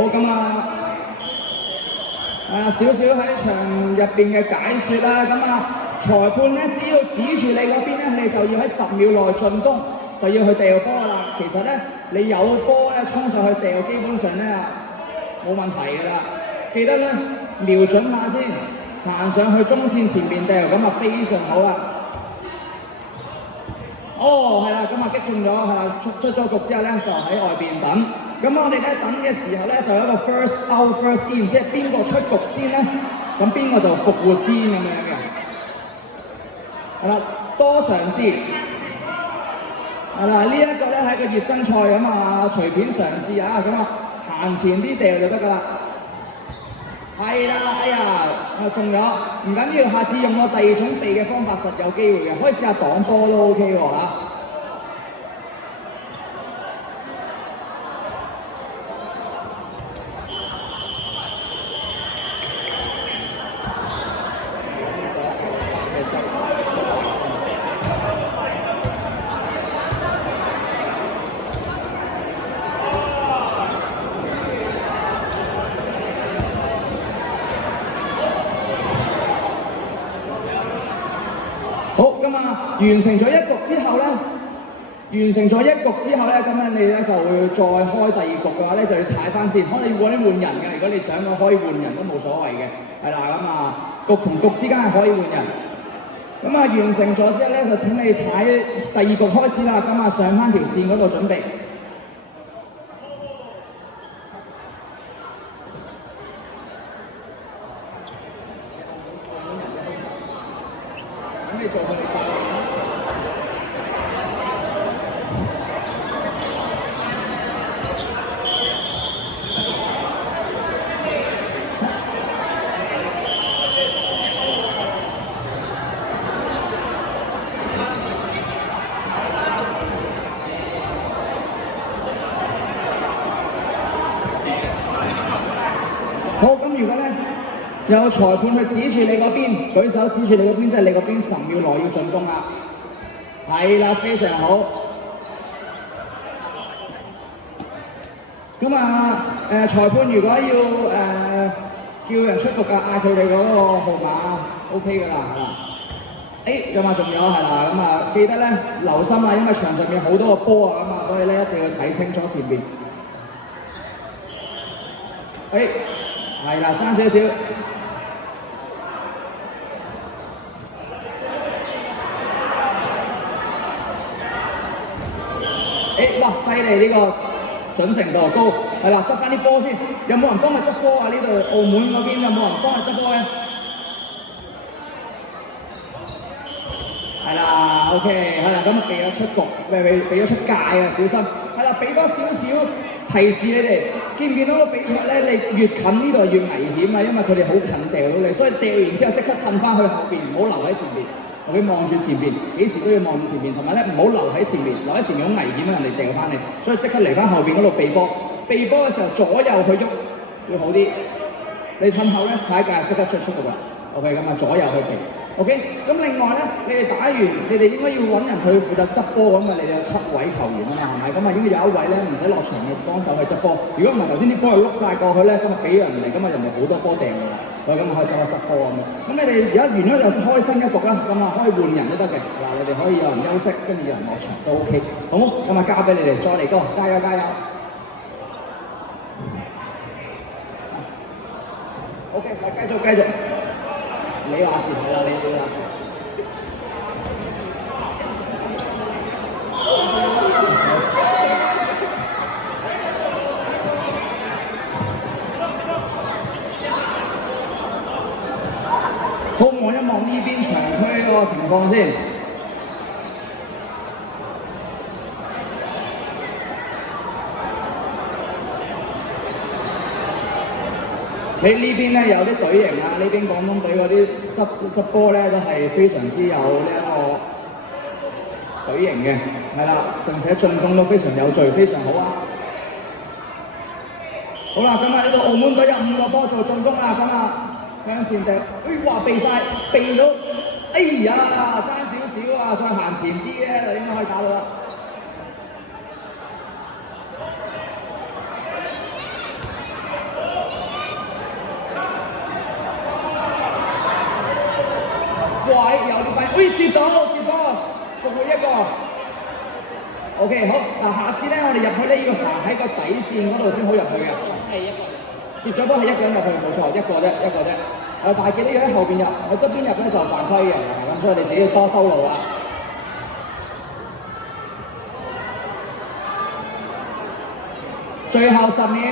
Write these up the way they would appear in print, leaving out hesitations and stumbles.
好咁啊，少少喺場入邊嘅解説啦。咁啊，裁判咧只要指住你嗰邊咧，你就要喺10秒內進攻，就要去掉波啦。其實咧，你有波咧衝上去掉，基本上咧冇問題㗎啦。記得咧瞄準下先，行上去中線前面掉，咁啊非常好啦。哦，係啦，咁啊擊中咗，係啦，出咗局之後咧就喺外邊等。咁我哋咧等嘅時候咧就有一個 first out first in， 即係邊個出局先咧，咁邊個就復活先咁樣嘅。係啦，多嘗試。係啦，呢一個咧係一個熱身賽咁啊，隨便嘗試啊，咁啊行前啲掉就得㗎啦。係啦，哎呀，中咗，唔緊要，下次用我第二種避嘅方法，實有機會嘅，可以試下擋波都 OK 喎嚇。好，咁啊，完成咗一局之後咧，咁樣你咧就會再開第二局嘅話咧，就要踩翻線。可以換人嘅，如果你想嘅可以換人都冇所謂嘅，係啦，咁啊局同局之間係可以換人。咁啊完成咗之後咧，就請你踩第二局開始啦。咁啊上翻條線嗰度準備。咁你做佢哋好，咁如果咧有裁判去指住你嗰邊，舉手指住你嗰邊，即係你嗰邊10秒內要進攻啦。係啦，非常好。咁啊裁判如果要叫人出局㗎，嗌佢哋嗰個號碼 OK 㗎啦，係啦。咁啊仲有係啦，咁啊記得咧留心啊，因為場上面好多個波啊，咁啊，所以咧一定要睇清楚前邊。係啦，爭少少。哇！犀利，呢個準程度高。係啦，執翻啲波先。有冇人幫佢執波啊？呢度澳門嗰邊有冇人幫佢執波嘅？係啦 ，OK， 係啦，咁避咗出局，避咗出界啊，小心。係啦，俾多少少提示你哋，見唔見到個比賽咧？你越近呢度越危險啊，因為佢哋好近掉到你，所以掉完之後即刻褪翻去後邊，唔好留喺前邊。我哋望住前邊，幾時都要望住前邊，同埋咧唔好留喺前面，留喺前面好危險啊！人哋掉翻你，所以即刻嚟翻後邊嗰度避波。避波嘅時候左右去喐會好啲。你褪後咧踩界即刻出局啦。OK， 咁啊左右去避。OK， 咁另外咧，你哋打完，你哋應該要揾人去負責執波咁啊！你哋有7位球員啊嘛，係咪？咁啊應該有1位咧唔使落場嘅幫手去執波。如果唔係頭先啲波係碌晒過去咧，今日俾人嚟，今日人哋好多波掟㗎啦。咁啊可以走去執波咁樣。咁你哋而家完咗就開新一局啦，咁啊可以換人都得嘅。嗱，你哋可以有人休息，跟住有人落場都 OK。好，咁啊交俾你哋，再嚟多，加油加油！ OK， 嚟繼續。你話事係啦，你話事。好，望一望呢邊場區嗰個情況先。你呢邊咧有啲隊形啊，呢邊廣東隊嗰啲執波咧都係非常之有呢一個隊形嘅，係啦，並且進攻都非常有序，非常好啊！好啦，咁啊呢度澳門隊有5個波做進攻啊，咁啊向前掟，哇避晒，避到，哎呀爭少少啊，再行前啲咧就應該可以打到啦。到接波，復活一個。OK 好，嗱下次咧我哋入去咧要行喺個底線嗰度先好入去嘅。係一個。接咗波係一個人入去，冇錯，一個啫，一個啫。但係記得要喺後邊入，喺側邊入咧就犯規嘅，咁所以你自己要多兜路啊。最後10秒。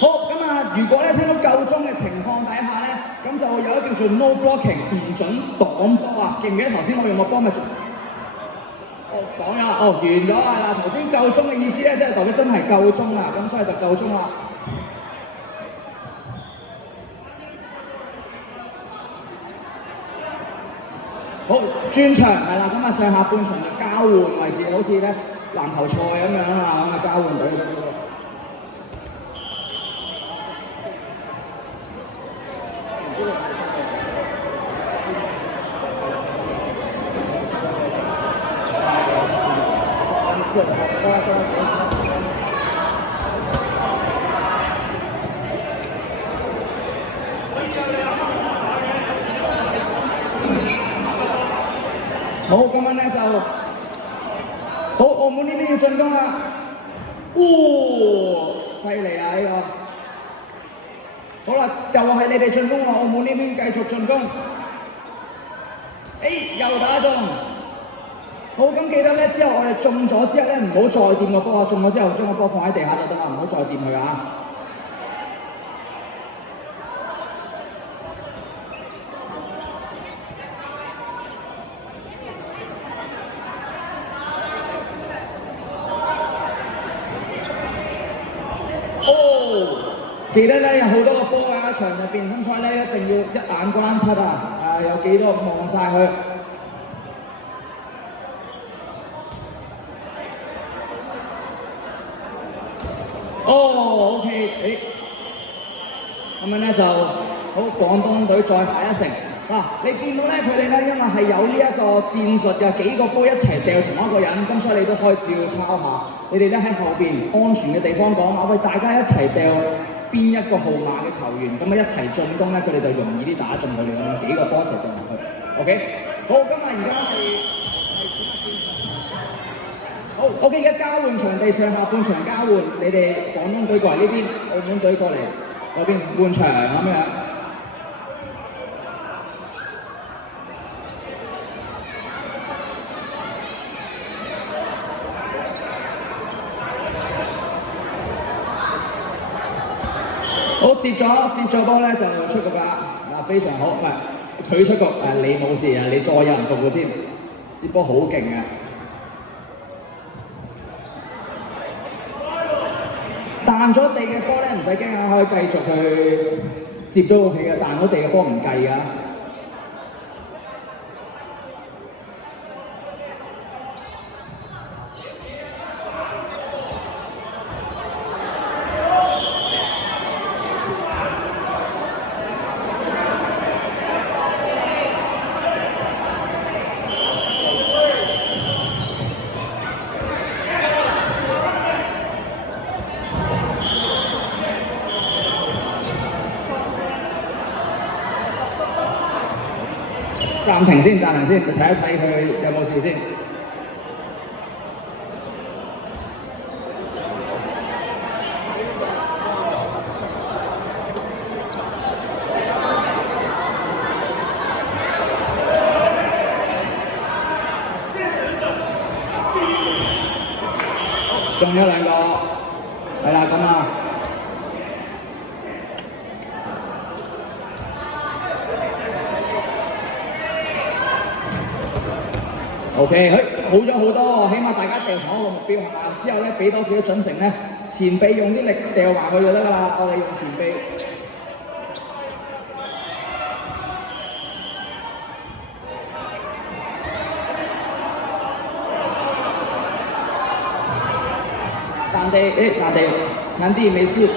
好，咁啊，如果咧聽到夠鐘嘅情況底下咧，咁就會有一個叫做 no blocking 唔準擋波啊！記唔記得頭先我用個波咪？講咗啦，完咗啦！頭先夠鐘嘅意思咧，即係代表真係夠鐘啦，咁所以就夠鐘啦。好，轉場係啦，咁啊上下半場就交換位置，好似咧籃球賽咁樣啊，咁啊交換隊咁樣。好，今晚咧就好，澳門呢邊要進攻啦！犀利啊呢個！好啦，又係你哋進攻喎，澳門呢邊繼續進攻。又打中！好，咁記得咧，之後我哋中咗之後咧，唔好再掂個波啊！中咗之後將個波放喺地下就得啦，唔好再掂佢啊！記得咧有好多個波喺場入邊，咁所以咧一定要一眼關七啊！有幾多望晒佢。OK， 咁樣咧就好，廣東隊再下一城。嗱，你見到咧佢哋咧，因為係有呢一個戰術嘅，幾個波一齊掉同一個人，咁所以你都可以照抄下。你哋咧喺後邊安全嘅地方講話，喂，大家一齊掉邊一個號碼嘅球員，咁啊一齊進攻咧，佢哋就容易啲打中佢哋咁，幾個波一齊掉落去。OK， 好，今日而家係。好 ，OK， 而家交換場地，上下半場交換，你哋廣東隊過嚟呢邊，澳門隊過嚟嗰邊換場咁樣。好，接咗波咧就出局㗎，非常好，佢出局，你冇事啊，你再有人復活添，接波好勁啊！彈咗地嘅波咧唔使驚啊，可以繼續去接到屋企嘅，彈咗地嘅波唔計㗎。暫停先，睇一睇佢有冇事先。中咗兩個，係啦，咁啊。OK， 好咗好多，起碼大家掉同一個目標係嘛？之後咧俾多少準繩咧，前臂用啲力掉埋佢就得㗎啦。我哋用前臂。打地，南地沒事。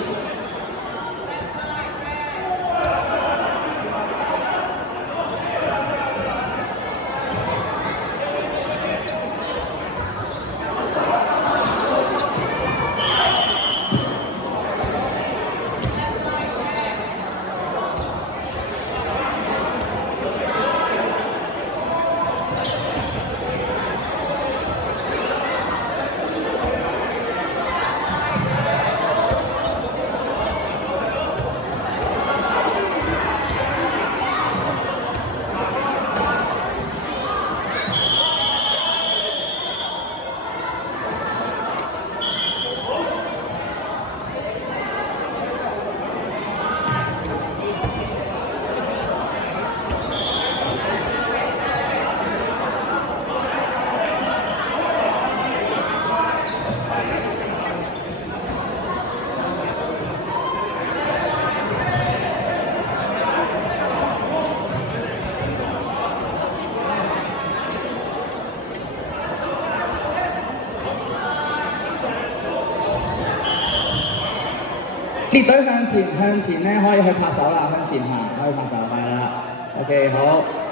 列隊向前咧可以去拍手啦，向前行可以拍手係啦。OK 好。